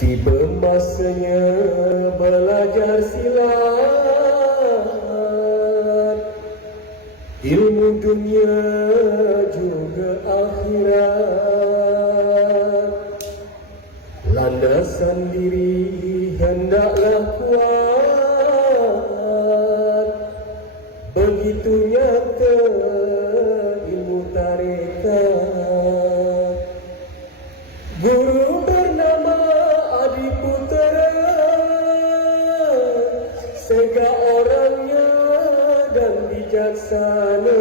Tiba masanya belajar silat, ilmu dunia juga akhirat. Landasan diri hendaklah kuat, begitu nyata ilmu tarekat. Guru bernama Adi Putera, sega orangnya dan bijaksana.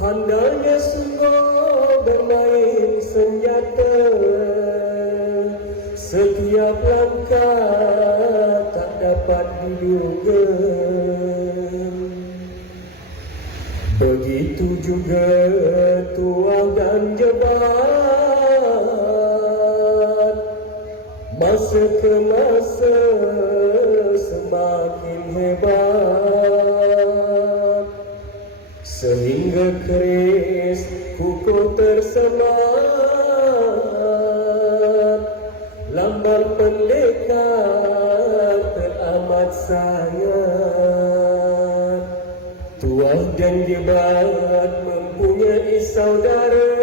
Handalnya sungguh bermain senjata, setiap langkah tak dapat diduga. Begitu juga tuah dan jebat, masa ke masa semakin hebat, sehingga keris kukuh tersemat. Lambar pendekar teramat sangat, tuah dan jebat mempunyai saudara.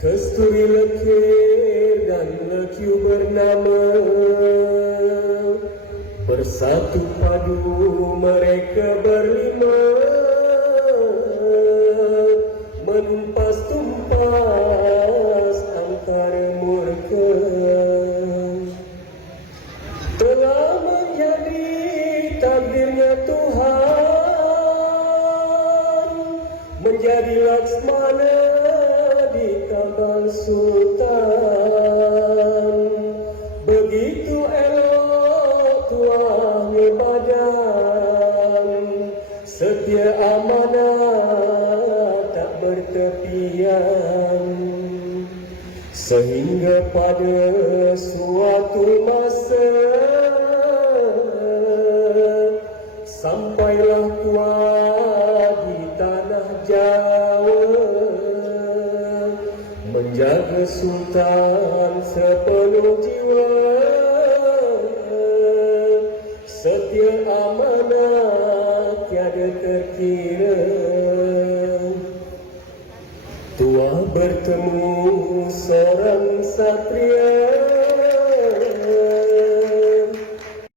Kesturi lekir dan lekiu bernama, bersatu padu mereka berlima, menumpas tumpas angkara murka. Telah menjadi takdirnya Tuhan, menjadi Laksmana di kapal Sultan. Begitu elok tuahnya badan, setia amanah tak bertepian. Sehingga pada suatu masa, sampailah tuah di tanah Jawa, menjaga Sultan sepenuh jiwa. Setia amanah tiada terkira. Tuah bertemu seorang satria,